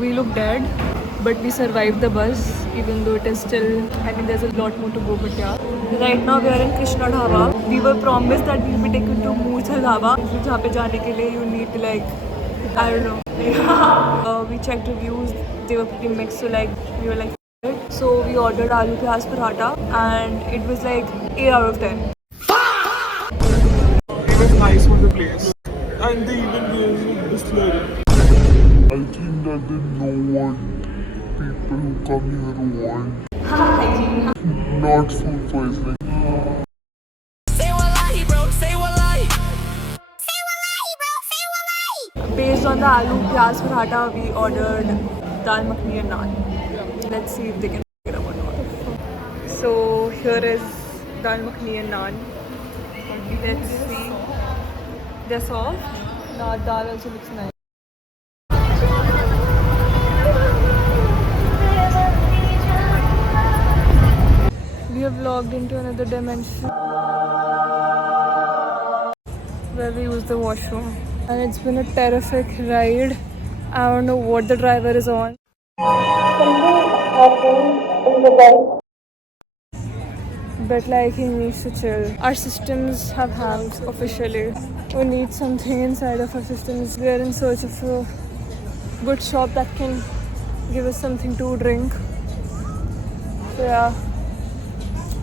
We look dead, but we survived the bus, even though it is still, I mean, there's a lot more to go, but yeah. Right now we are in Krishna Dhaba. We were promised that we'll be taken to Moorsal Dhaba. जहाँ पे जाने के लिए you need like, I don't know. We checked reviews, they were pretty mixed, so like, we were like, so we ordered aloo pyaz paratha, and it was like 8 out of 10. It was nice for the place. And they even gave me Bisleri. I think that they know what people who come here want. Not food poisoning. Say wallahi, bro. Say wallahi. Say wallahi, bro. Say wallahi. Based on the aloo pyaz paratha, we ordered dal makhani and naan. Let's see if they can figure out or not. So here is dal makhani and naan. Let's see. They're soft. The dal also looks nice. We have logged into another dimension where we use the washroom, and it's been a terrific ride. I don't know what the driver is on. But like, he needs to chill. Our systems have hanged officially. We need something inside of our systems. We are in search of a good shop that can give us something to drink. So yeah,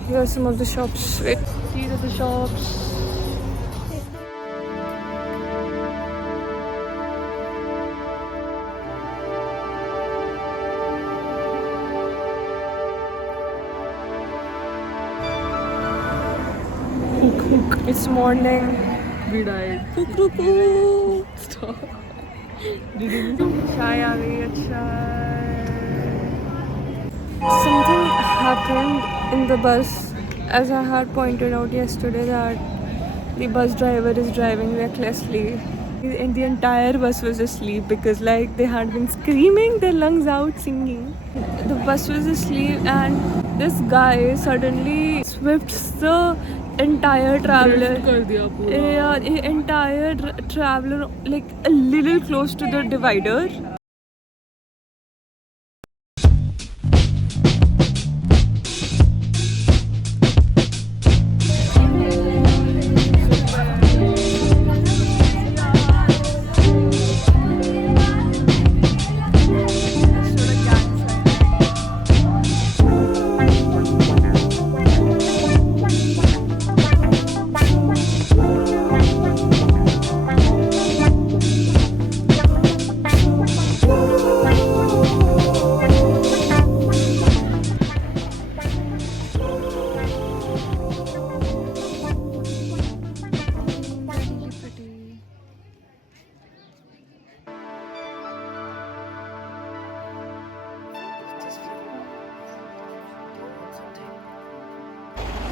here are some of the shops. Wait, these are the shops. It's morning. We died. Stop. Chai aa gayi, acha. Something happened in the bus, as I had pointed out yesterday, that the bus driver is driving recklessly. And the entire bus was asleep because like they had been screaming their lungs out singing. The bus was asleep and this guy suddenly swept the entire traveler. Yeah, the entire traveler like a little close to the divider.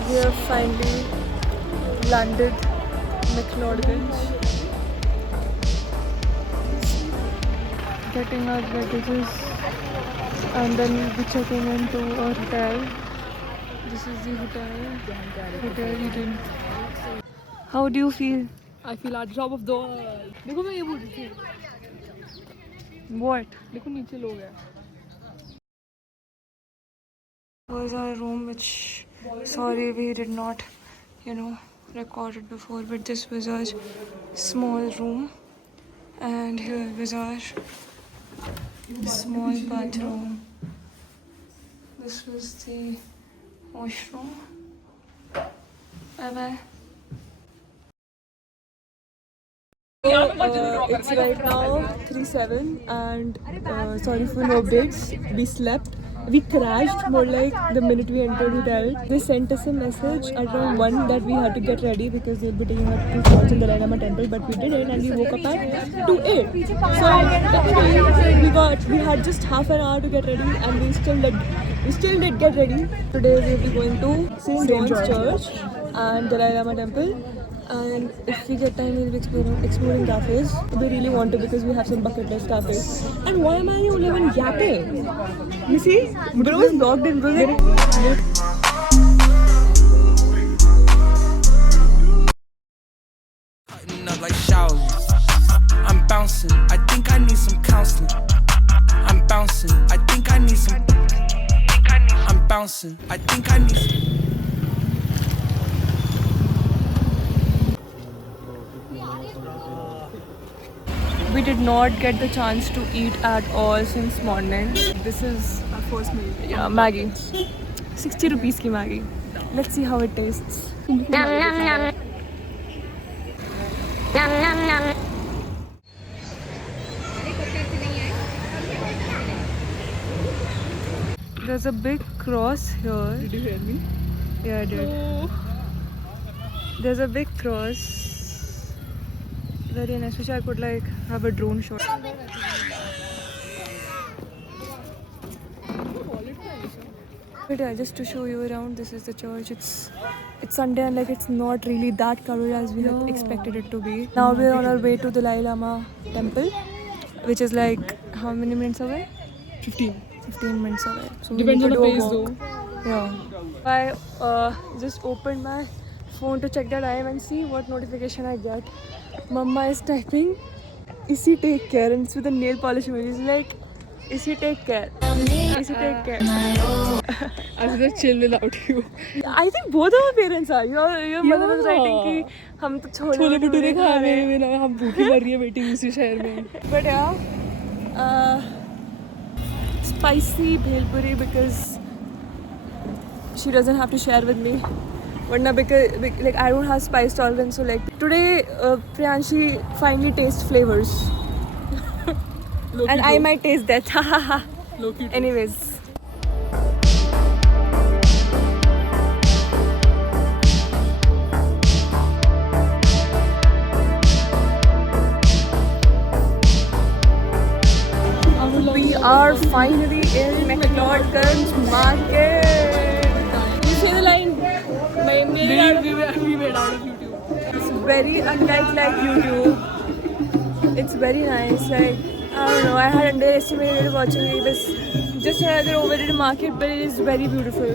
We have finally landed McLeodganj. Getting our baggages and then we'll be checking into our hotel. This is the Hotel Eden. How do you feel? I feel at the top of the world. देखो मैं ये बोल रही थी. What? देखो नीचे लोग हैं. Was our room, which sorry we did not, record it before, but this was our small room, and here was our small bathroom. This was the washroom. Bye bye. It's right now 3:07 and sorry for no updates. We slept. We crashed more like the minute we entered hotel. They sent us a message at around 1 that we had to get ready because they'll be taking us to church in the Dalai Lama temple, but we didn't and we woke up at 2:08. So technically we had just half an hour to get ready and we still did get ready. Today we'll be going to St. John's Church and Dalai Lama temple. And if we get time, we'll be exploring cafes. We really want to because we have some bucket list cafes. And why am I the only one yapping? You see? Bro is logged in, bro. Cutting up like showers. I'm bouncing. I think I need some counseling. I'm bouncing. I think I need some. I'm bouncing. I think I need some. We did not get the chance to eat at all since morning. This is Our first meal. yeah, Maggie. 60 rupees ki Maggie. Let's see how it tastes. There's a big cross here. Did you hear me? Yeah, I did. Oh. There's a big cross. Very nice. Wish I could like have a drone shot. But yeah, just to show you around, this is the church. It's Sunday and like it's not really that crowded as we had expected it to be. Now we're on our way to the Dalai Lama temple, which is like how many minutes away? 15. 15 minutes away. So Depends we on need the to do a pace walk. though. Yeah. I just opened my phone to check the time and see what notification I get. Mama is typing, "Isi take care," and it's with a nail polish emoji. It's like, "Isi take care, Isi take care." I was just chill without you. I think both of our parents are. Your mother was writing कि हम तो छोले भटूरे खाने में ना हम भूखी मर रही है बेटी दूसरे शहर में. But yeah, spicy bhelpuri because she doesn't have to share with me. But now because like I don't have spice tolerance, so like today Priyanshi finally tastes flavors, and I might taste that. Low-key. Anyways. We are finally in McLeodganj Market. You say the line. We made out of YouTube. It's very unlike YouTube. It's very nice. Like I don't know. I had underestimated it watching it. It was just another overrated market, but it is very beautiful.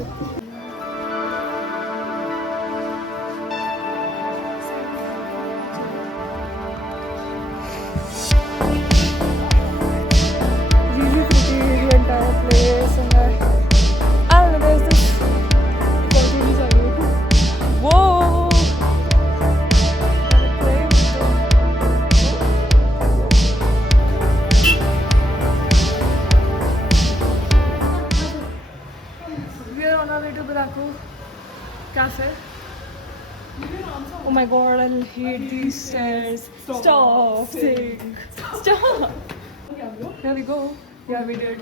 Really pretty, the entire place, and I don't know. There's this. Whoa! We are on our way to Barako Cafe. Oh my god, I hate these stairs. Stop saying. Stop! There we go. Yeah, we did.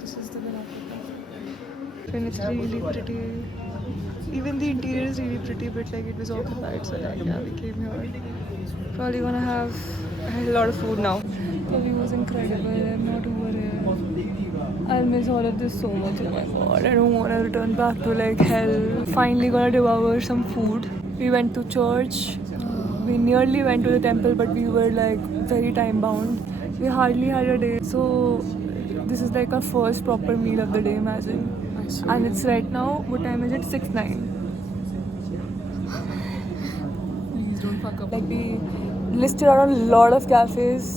This is the Barako Cafe. And it's really pretty. Even the interior is really pretty, but like it was occupied, so like yeah, we came here. Probably gonna have a lot of food now. The view was incredible. I'm not over here. I'll miss all of this so much. Oh my god, I don't want to return back to like hell. Finally gonna devour some food. We went to church. We nearly went to the temple, but we were like very time bound. We hardly had a day, so this is like our first proper meal of the day, imagine. And it's right now, what time is it? 6:09. Please don't fuck up. Like we listed out a lot of cafes,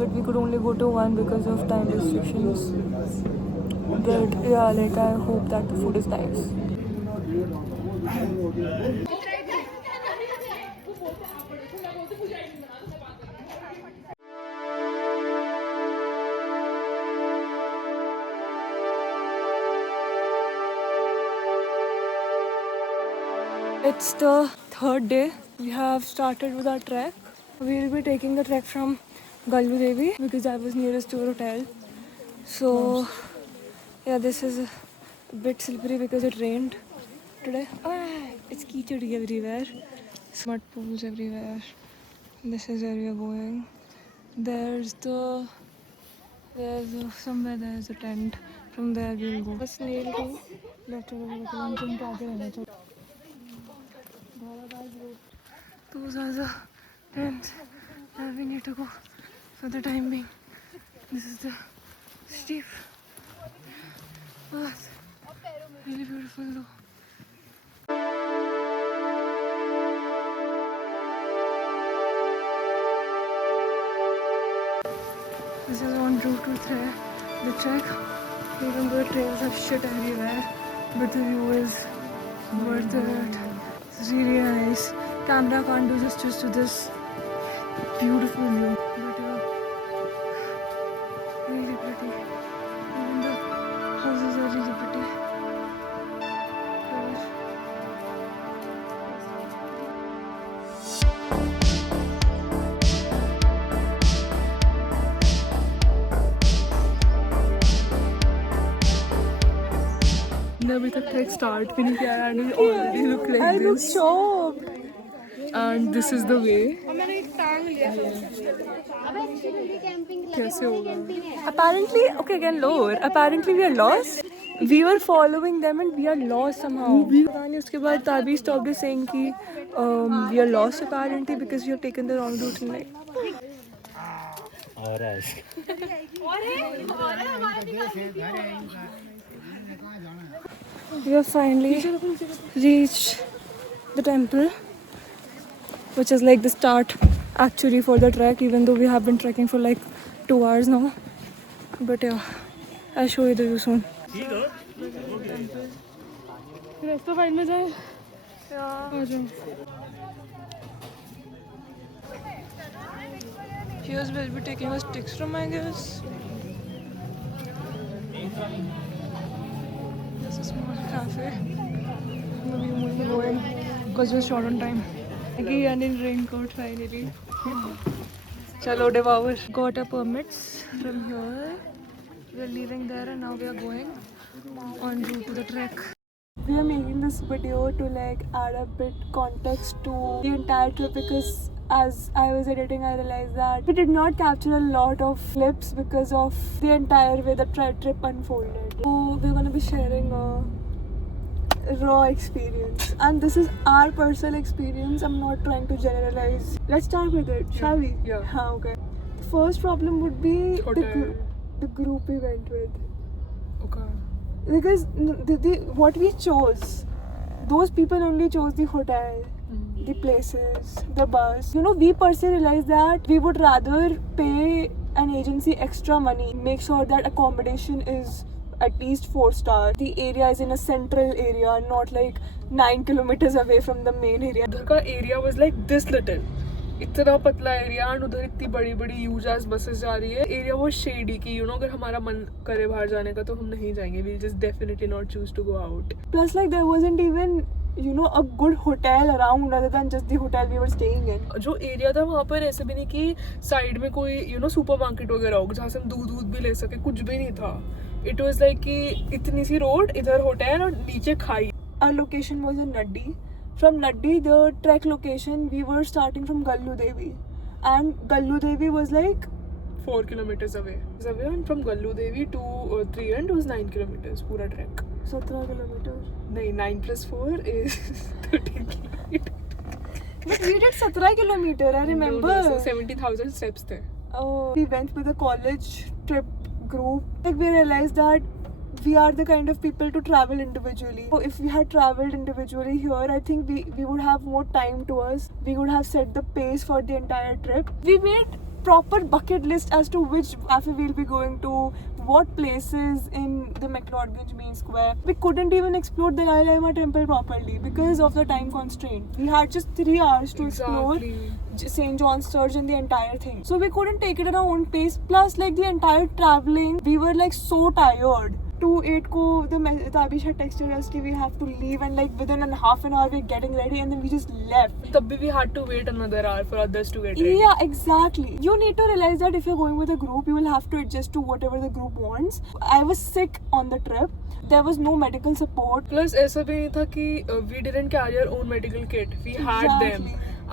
but we could only go to one because of time restrictions. But yeah, like I hope that the food is nice. It's the third day. We have started with our trek. We will be taking the trek from Gallu Devi because that was nearest to our hotel. So yeah, this is a bit slippery because it rained today. It's kitty everywhere. Mud pools everywhere. This is where we are going. Somewhere there's a tent. From there we'll go. A snail too. Left over. Those are the tents that we need to go for the time being. This is the steep path. Really beautiful though. This is on route to the trek. Even though trails have shit everywhere, but the view is worth it. It's really nice. Camera can't do justice to this beautiful view. But really pretty. Even the houses are really pretty. अभी तक track start भी नहीं किया है and we already look like I look this. shocked. And this is the way. कैसे होगा? Apparently, okay, again lower. Apparently, we are lost. We were following them and we are lost somehow. पता नहीं उसके बाद Tabi stopped us saying कि we are lost apparently because we have taken the wrong route and like. We have finally reached the temple, which is like the start actually for the trek, even though we have been trekking for like 2 hours now. But yeah, I'll show you the view soon. रास्ता file में जाए Yeah. आ जाओ. Here's we'll be taking us sticks from, I guess. There's a small cafe. Maybe we'll go in because we're short on time. Maggie and in raincoat finally. Chalo devour. Got our permits from here. We're leaving there and now we are going en route to the trek. We are making this video to like add a bit context to the entire trip because as I was editing I realized that we did not capture a lot of clips because of the entire way the trip unfolded. So we're gonna be sharing a raw experience and this is our personal experience. I'm not trying to generalize. Let's start with it, shall we? Yeah. Okay. The first problem would be Hotel. the group we went with. Okay. Because what we chose, those people only chose the hotel, the places, the bus. You know, we personally realized that we would rather pay an agency extra money, make sure that accommodation is at least 4-star. The area is in a central area, not like 9 kilometers away from the main area. उधर का area was like this little. इतना पतला area and उधर इतनी बड़ी बड़ी use as buses जा रही है. एरिया वो शेडी की यू नो अगर हमारा मन करे बाहर जाने का तो हम नहीं जाएंगे. We just definitely not choose to go out. Plus, like, there wasn't even, you know, a good hotel around other than just the hotel we were staying in. जो एरिया था वहाँ पर ऐसे भी नहीं कि साइड में कोई यू नो सुपर मार्केट वगैरह हो जहाँ से हम दूध भी ले सके. कुछ भी नहीं था. इट वाज लाइक कि इतनी सी रोड, इधर होटल और नीचे खाई. Our location was in Naddi. From Naddi, the trek location, we were starting from Gallu Devi. And Gallu Devi was like 4 kilometers away. And from Gallu Devi to Trihand was 9 kilometers पूरा track. 17 kilometers. नहीं, 9 plus 4 is 13 kilometers. But we did 17 kilometers, I remember. No, so 70,000 steps थे. We went with a college trip group. Like, we realized that we are the kind of people to travel individually. So if we had traveled individually here, I think we would have more time to us. We would have set the pace for the entire trip. We made proper bucket list as to which cafe we'll be going to, what places in the McLeodganj main square. We couldn't even explore the Dalai Lama temple properly because of the time constraint. We had just 3 hours to explore St. John's Church and the entire thing. So we couldn't take it at our own pace. Plus, like, the entire traveling, we were like so tired. 2:08 ko the Tabish had texted us कि we have to leave and like within a half an hour we're getting ready and then we just left. तब भी we had to wait another hour for others to get ready. Yeah, exactly. You need to realize that if you're going with a group, you will have to adjust to whatever the group wants. I was sick on the trip. There was no medical support. Plus ऐसा भी नहीं था कि we didn't carry our own medical kit. We had them.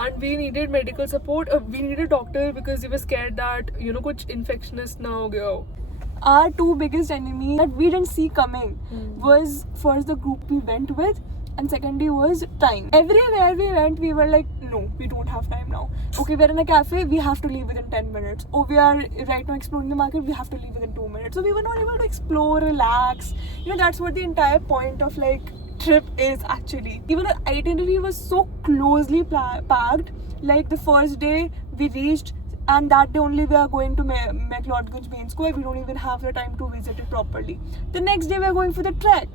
And we needed medical support. We needed a doctor because we were scared that you know कुछ infectious ना हो गया हो. Our 2 biggest enemies that we didn't see coming was first the group we went with and secondly was time. Everywhere we went we were like, no, we don't have time now. Okay, we're in a cafe, we have to leave within 10 minutes. Oh, we are right now exploring the market, we have to leave within 2 minutes. So we were not able to explore, relax. You know, that's what the entire point of like trip is actually. Even our itinerary was so closely packed. Like the first day we reached and that day only we are going to McLeodganj Main Square. We don't even have the time to visit it properly. The next day we are going for the trek.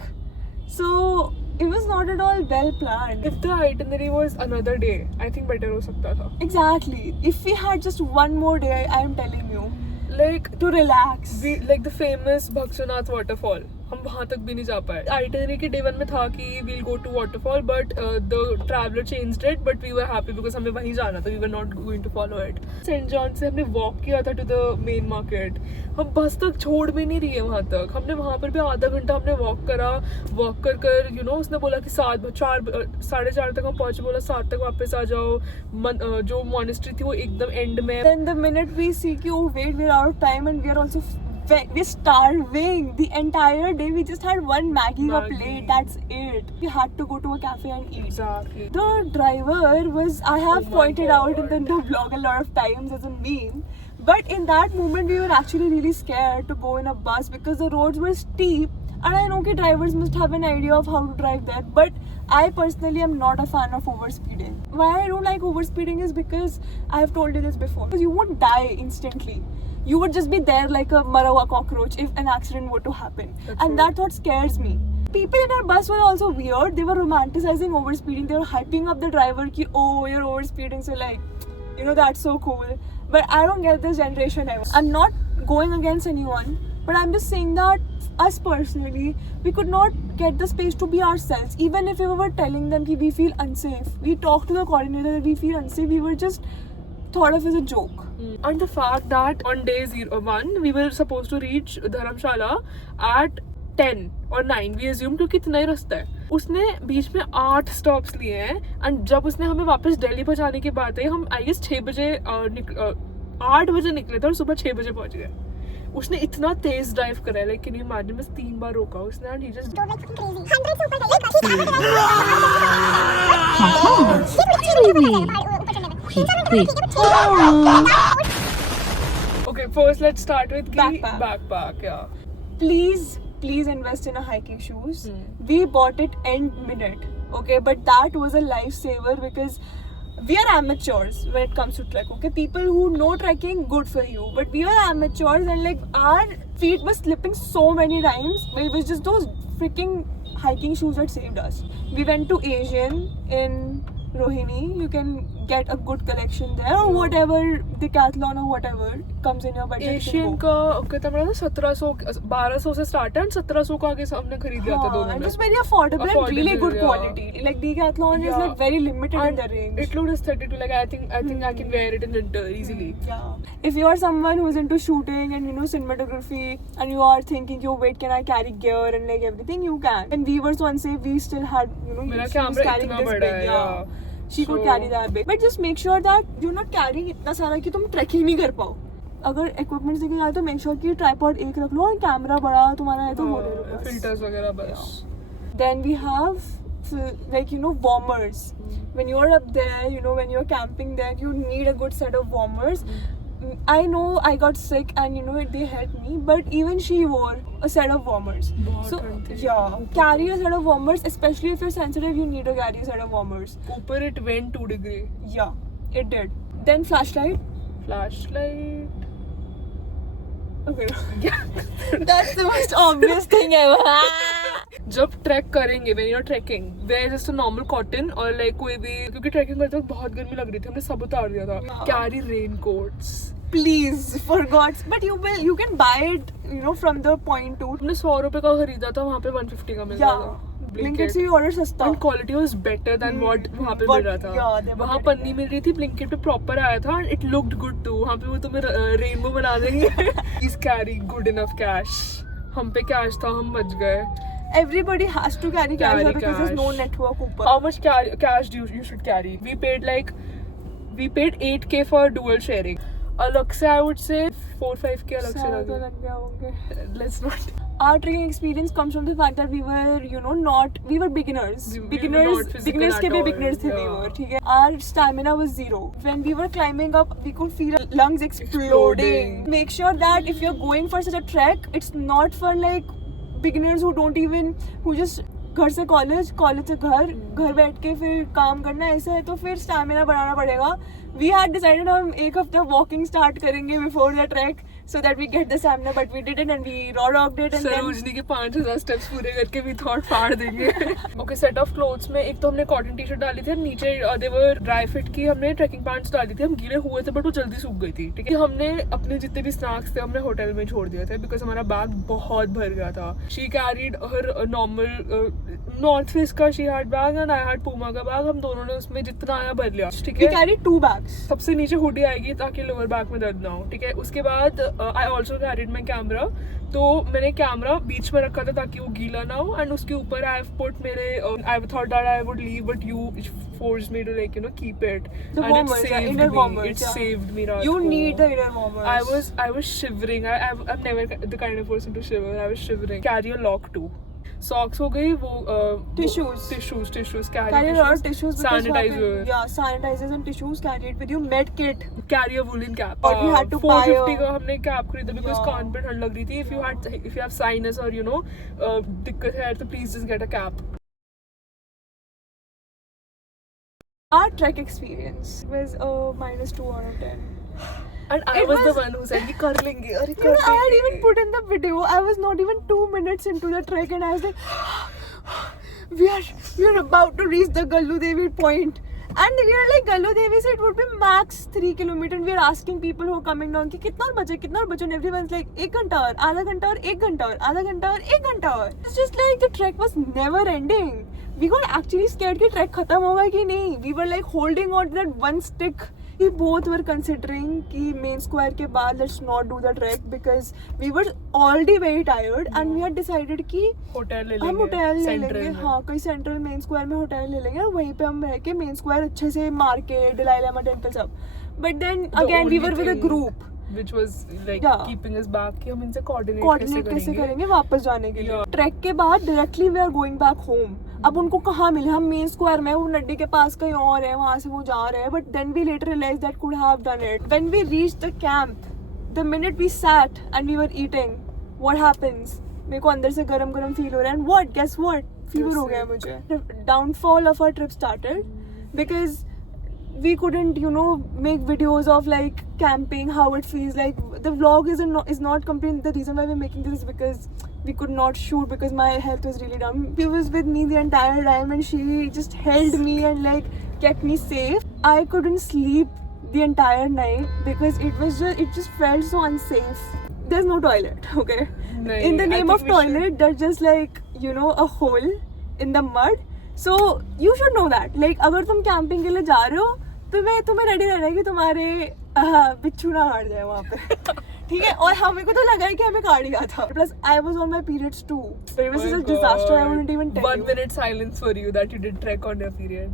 So it was not at all well planned. If the itinerary was another day, I think better हो सकता था. Exactly. If we had just one more day, I am telling you, Like to relax. we like the famous Bhakshanath waterfall. हम वहाँ तक भी नहीं जा पाए. Itinerary के day 1 में था कि we'll go to waterfall, but the traveler changed it. But we were happy because हमें वहीं जाना था. We were not going to follow it. St. John से हमने walk किया था to the main market. हम बस तक छोड़ भी नहीं रही है वहाँ तक. हमने वहाँ पर भी आधा घंटा हमने walk करा. Walk कर you know उसने बोला कि 4:30 तक हम पहुँचे. बोला 7 तक वापस आ जाओ. जो monastery थी वो एकदम end में. Then the minute we see कि oh wait, we're out of time and we are also we're starving. The entire day we just had one Maggie ka Maggi. plate. That's it. We had to go to a cafe and eat. Exactly. The driver was, I have Oh my pointed out in God. the vlog a lot of times as a meme, but in that moment we were actually really scared to go in a bus because the roads were steep, and I know that drivers must have an idea of how to drive there, but I personally am not a fan of overspeeding. Why I don't like overspeeding is because I have told you this before. Because you won't die instantly. You would just be there like a marawa cockroach if an accident were to happen. That's And true. that's what scares me. People in our bus were also weird. They were romanticizing overspeeding. They were hyping up the driver ki, oh, you're overspeeding. So like, you know, that's so cool. But I don't get this generation ever. I'm not going against anyone, but I'm just saying that us personally, we could not get the space to be ourselves. Even if we were telling them that we feel unsafe, we talked to the coordinator that we feel unsafe, we were just thought of as a joke. And the fact that on day 1 we were supposed to reach Dharamshala at 10 or 9, we assumed क्योंकि इतना ही रास्ता है. उसने बीच में 8 stops लिए हैं. And जब उसने हमें वापस दिल्ली पहुंचाने की बात है, हम आई गेस 6 बजे 8 बजे निकले थे और सुबह 6 बजे पहुंच गए. उसने इतना तेज ड्राइव करा है, लाइक कैन यू इमेजिन. बस 3 बार रोका उसने and he just Okay, first let's start with backpack. Yeah. Please invest in a hiking shoes. We bought it end minute, okay, but that was a lifesaver because we are amateurs when it comes to trek, okay. People who know trekking, good for you, but we are amateurs and like our feet were slipping so many times. It was just those freaking hiking shoes that saved us. We went to Asian in Rohini. You can get a good collection there, or whatever Decathlon or whatever comes in your budget. Asian का कितना पड़ा था? 1200 से start है and 1700 का आगे हमने खरीद लिया था दोनों and में. it's very affordable and really Affordable, good yeah. quality. Like Decathlon is Yeah. like very limited in And the range. it looked aesthetic too. Like I think I can wear it in winter easily. Yeah. If you are someone who's into shooting and you know cinematography and you are thinking, yo, wait, can I carry gear and like everything, you can. When we were so unsafe, we still had, you know, मेरा she was camera carrying इतना this बड़ा big, है, yeah. She could So- carry that big. But just make sure that you're not carrying इतना सारा कि तुम trekking नहीं कर पाओ. अगर equipment लेके जाए तो make sure कि tripod एक रख लो और camera बड़ा तुम्हारा है तो वो ले लो बस. फिल्टर्स वगैरह बस. Then we have like, you know, warmers. When you're up there, you know, when you're camping there, you need a good set of warmers. I know I got sick and you know they helped me, but even she wore a set of warmers. बहुत So ठंड थी. yeah, carry a set of warmers, especially if you're sensitive. You need to carry a set of warmers. ऊपर it went 2 degree. Yeah, it did. Then flashlight. Flashlight. Okay. That's the most obvious thing ever. जब track करेंगे when you're trekking, wear just a normal cotton और like कोई भी, क्योंकि trekking करते वक्त बहुत गर्मी लग रही थी, हमने सब उतार दिया था. Yeah. Carry raincoats. Please, for God's. But you can buy it, you know, from the point to. हमने 100 रुपए का खरीदा था, वहाँ पे 150 का मिल रहा Yeah. था. Blinkit से भी order सस्ता. And quality was better than what वहाँ पे What- मिल रहा था. yeah, they were वहाँ getting पन्नी मिल रही थी, Blinkit पे proper आया था and it looked good too. वहाँ पे वो तुम्हें rainbow बना देंगे. Please carry good enough cash. हम पे cash था, हम बच गए. Everybody has to carry cash Carry because there's no cash. network ऊपर. How much cash do you should carry? We paid 8K for dual sharing. अलग से I would say 4-5K अलग से सारा तो लगे. लग गया होंगे. Let's not. Our trekking experience comes from the fact that we were, you know, we were beginners. We were Beginners not physical के at भी all, beginners थे we yeah. were. ठीक है. Our stamina was zero. When we were climbing up, we could feel our lungs exploding. Exploding. Make sure that if you're going for such a trek, it's not for like beginners who just घर से college से घर बैठ के फिर काम करना, ऐसा है तो फिर स्टैमिना बढ़ाना पड़ेगा. We had decided हम एक हफ्ता walking start करेंगे before the trek so that we get the stamina, but we didn't and we raw dogged it and then Sarojini के 5000 स्टेप्स पूरे करके we thought फाड़ देंगे. Okay, set of clothes में एक तो हमने कॉटन टी शर्ट डाली थी और नीचे they were dry fit की हमने ट्रैकिंग पैंट्स डाली थी. हम गीले हुए थे बट वो जल्दी सूख गई थी. ठीक है, हमने अपने जितने भी स्नैक्स थे हमने होटल में छोड़ दिए थे बिकॉज हमारा बैग बहुत भर गया था. She carried her normal North Face का she had bag and I had Puma का बैग. हम दोनों ने उसमें जितना आया भर लिया. ठीक we है, carried 2 bags. सबसे नीचे हुडी आएगी ताकि लोअर बैक में दर्द ना हो. ठीक है, उसके बाद I also carried my camera. तो मैंने कैमरा बीच में रखा था ताकि वो गीला ना हो एंड उसके ऊपर आई हैव पुट मेरे I thought that I would leave but you forced me to like keep it The and warmers, it yeah, saved inner me. warmers, It yeah. saved me. Raat You ko. need the inner warmers. I was shivering. I'm never the kind of person to shiver. I was shivering. Carry a lock too. Socks हो गई वो Tissues. carry a lot of tissues because sanitizer. yeah, sanitizers and tissues. Carry it with you. Med kit. Carry a woolen cap. Or we had to buy 450 का हमने cap खरीदा because Yeah. कान पे ठंड लग रही थी. If you have sinus or दिक्कत है तो please just get a cap. Our trek experience was a -2 out of 10. And I It was the was- one who said कि कर लेंगे. अरे You कर know, I had लेंगे. even put in the video. I was not even 2 minutes into the trek, and I was like, "We are about to reach the Gallu Devi point." And we are like Gallu Devi, so it would be max 3 kilometers. And we are asking people who are coming down कि कितना बचे. And everyone's like 1 घंटा और आधा घंटा और 1 घंटा और आधा घंटा और 1 घंटा और. It's just like the trek was never ending. We got actually scared कि trek खत्म होगा कि नहीं. We were like holding on to that one stick. We both were considering कि main square के बाद let's not do the trek because we were already very tired and we had decided कि hotel ले लेंगे. हम hotel ले Central लेंगे. में. हाँ, कोई सेंट्रल मेन स्क्वायर में होटल ले लेंगे और वहीं पे हम रह के मेन स्क्वायर अच्छे से मार्केट दलाई लामा टेम्पल सब. But then The again we only were with a thing group. which was like Yeah. keeping us back कि हम इनसे coordinate कोऑर्डिनेट कैसे करेंगे वापस जाने के लिए. Yeah. ट्रैक के बाद directly we are going back home. अब उनको कहाँ मिले. हम मेन स्क्वायर में, वो नड्डी के पास कहीं और है, वहाँ से वो जा रहे हैं. But then we later realize that could have done it. When we reach the camp, the minute we sat and we were eating, what happens, मेरे को अंदर से गरम गरम फील हो रहा है. And what, guess what, fever हो गया मुझे. Downfall of our trip started because we couldn't make videos of like camping, how it feels like. The vlog is not complete. The reason why we're making this is because we could not shoot because my health was really down. She was with me the entire time and she just held me and like kept me safe. I couldn't sleep the entire night because it just felt so unsafe. There's no toilet, okay? नहीं, In the I name think of we toilet, there's just like a hole in the mud. So you should know that. Like अगर तुम camping के लिए जा रहे हो तुम्हें ready रहना है कि तुम्हारे बिच्छू ना काट जाए वहाँ पे. ठीक है, और हमें को तो लगा है कि हमें काट गया था. Plus I was on my periods too. It was a disaster. I wouldn't even tell 1 you. minute silence for you that you did trek on your period.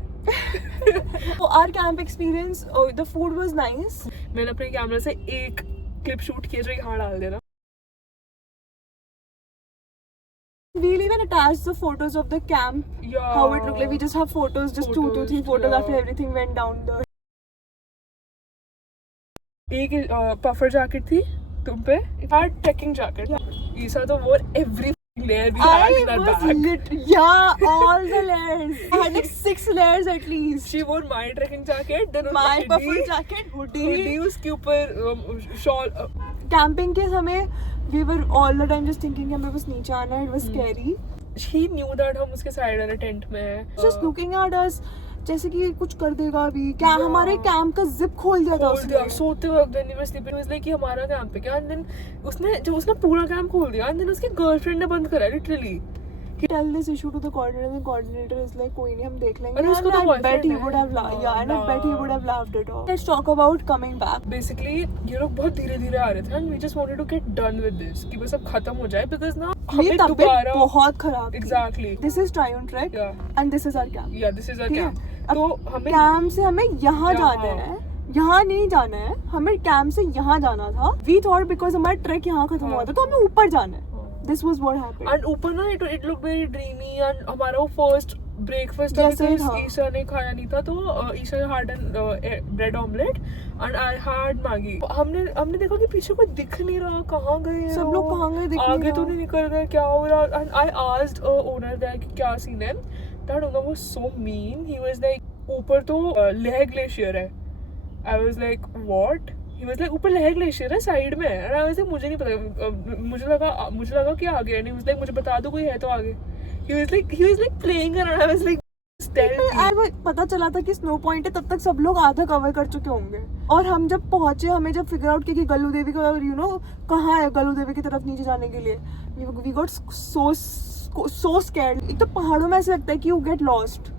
So our camp experience, the food was nice. मैंने अपने camera से एक clip shoot किया जो यहाँ डाल देना. We'll even attach the photos of the camp, Yeah. how it looked like. We just have photos, just 2 to 3 photos yeah. after everything went down the. एक पफर जैकेट थी तुम पे. Had trekking jacket. ईसा तो wore every layer we had in I our was bag. all the layers. I had like 6 layers at least. She wore my trekking jacket, then My उसका puffer hoodie, jacket, hoodie hoodie. उसके ऊपर shawl. Camping के समय we were all the time just thinking कि हमें बस नीचे आना है. It was scary. He knew that हम उसके साइड वाले टेंट में हैं. Just looking at us जैसे कि कुछ कर देगा अभी. क्या हमारे कैंप का जिप खोल दिया था खोल दिया उसने. सोते वक्त. Then we were sleeping. Was like कि हमारा कैंप है क्या. एंड देन उसने पूरा कैंप खोल दिया. एंड देन उसके गर्लफ्रेंड ने बंद करा literally. Tell this issue to the coordinator. The coordinator is like कोई नहीं हम देख लेंगे. अरे उसका And तो I bet boyfriend he है. would have yeah, and I bet he would have Nah. laughed it off. Let's talk about coming back. Basically ये लोग बहुत धीरे धीरे आ रहे थे. And we just wanted to get done with this कि बस अब खत्म हो जाए बिकॉज ना मेरी हमें तबीयत दोबारा बहुत खराब थी. Exactly This is Triune Trek Yeah. and this is our camp. या दिस इज आवर ठीक है? कैंप. अब तो हमें कैंप से हमें यहाँ यहाँ. जाना है. यहाँ नहीं जाना है. हमें कैंप से यहाँ जाना था. We thought because हमारा ट्रैक यहाँ खत्म हुआ था तो हमें ऊपर जाना है. This was what happened. And ऊपर ना it look very dreamy. And हमारा वो फर्स्ट ब्रेकफास्ट था जैसे ही बिकॉज था. ईशा ने खाया नहीं था. तो Isha had an bread omelette and I had Maggi. हमने देखा कि पीछे कोई दिख नहीं रहा. कहाँ गए हैं सब लोग वो? कहाँ गए दिख नहीं आगे तो रहा. नहीं निकल गए. क्या हो रहा. And I asked owner that कि क्या सीन है. That owner was so mean. He was like ऊपर तो लेह ग्लेशियर है I was like, what? He was like, ऊपर लहर ग्लेशियर है साइड में. And I was like, मुझे नहीं पता. मुझे लगा कि आगे. And he was like, मुझे बता दो कोई है तो आगे. He was like playing around. I was like, पता चला था कि स्नो पॉइंट है, तब तक सब लोग आधा कवर कर चुके होंगे. और हम जब पहुंचे, हमें जब फिगर आउट किया कि गल्लू देवी का कहाँ है गल्लू देवी की तरफ नीचे जाने के लिए, वी गॉट so scared. एक तो पहाड़ों में ऐसे लगता है कि you get lost.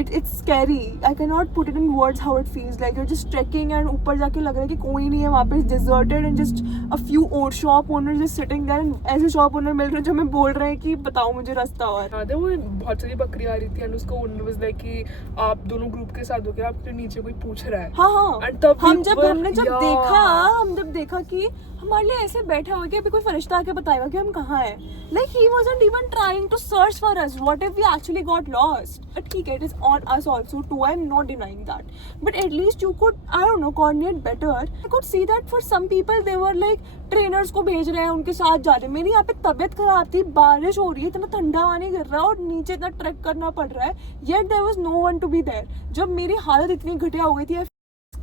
It's scary. I cannot put it in words how it feels like. You're just trekking and ऊपर जाके लग रहा है कि कोई नहीं है वहाँ पे, deserted and just a few old shop owners just sitting there and ऐसे shop owner मिल रहे हैं जो हमें बोल रहे हैं कि बताओ मुझे रास्ता. और याद है वो बहुत सारी बकरी आ रही थी and उसका ओनर was like कि आप दोनों ग्रुप के साथ हो गया, आपके नीचे कोई पूछ रहा है. हाँ. And तब हमने जब देखा कि हमारे लिए ऐसे बैठा हुआ कि अभी कोई फरिश्ता आके बताएगा कि हम कहाँ हैं. Like he wasn't even trying to search for us. What if we actually got lost? But ठीक है, it is on us also too. I'm not denying that. But at least you could, I don't know, coordinate better. I could see that for some people they were like trainers को भेज रहे हैं, उनके साथ जा रहे हैं. मेरी यहाँ पे तबीयत खराब थी, बारिश हो रही है, इतना ठंडा पानी गिर रहा है और नीचे इतना ट्रैक करना पड़ रहा है. Yet there was no one to be there. जब मेरी हालत इतनी घटिया हो गई थी,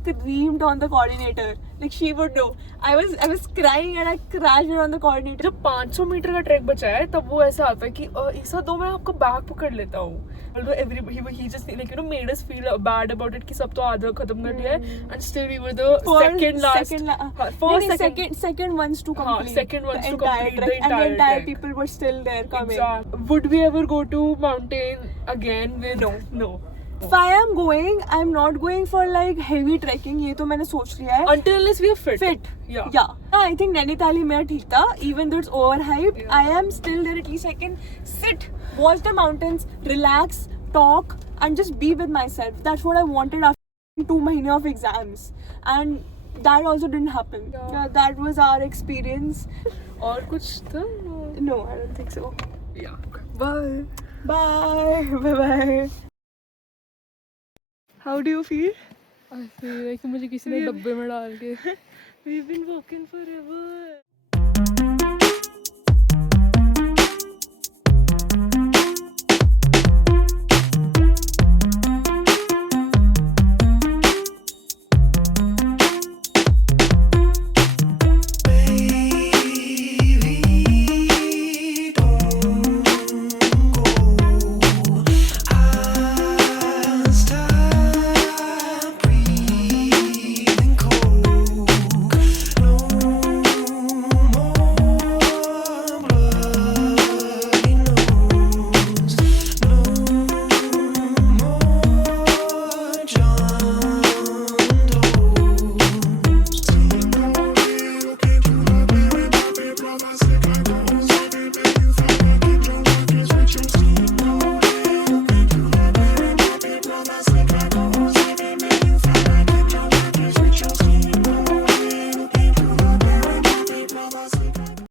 screamed on the coordinator. Like she would know. I was crying and I crashed on the coordinator. जब 500 मीटर का ट्रैक बचा है तब वो ऐसा आता है कि ऐसा दो मैं आपका बैग पकड़ लेता हूँ. Although he just like made us feel bad about it कि सब तो आधा खत्म कर लिया है and still we were the second ones to complete. Second ones to complete the trek, and the entire trek. people were still there coming. Exactly. Would we ever go to mountain again with no. If I am going, I'm not going for like heavy trekking. ये तो मैंने सोच लिया है. Until unless we are fit. Yeah. I think Nainital ही मेरा ठीक था. Even though it's overhyped, I am still there. At least I can sit, watch the mountains, relax, talk, and just be with myself. That's what I wanted after 2 months of exams. And that also didn't happen. Yeah, that was our experience. और कुछ था? No, I don't think so. Yeah. Bye. How do you feel? I feel like मुझे किसी ने डब्बे में डाल के We've been walking forever.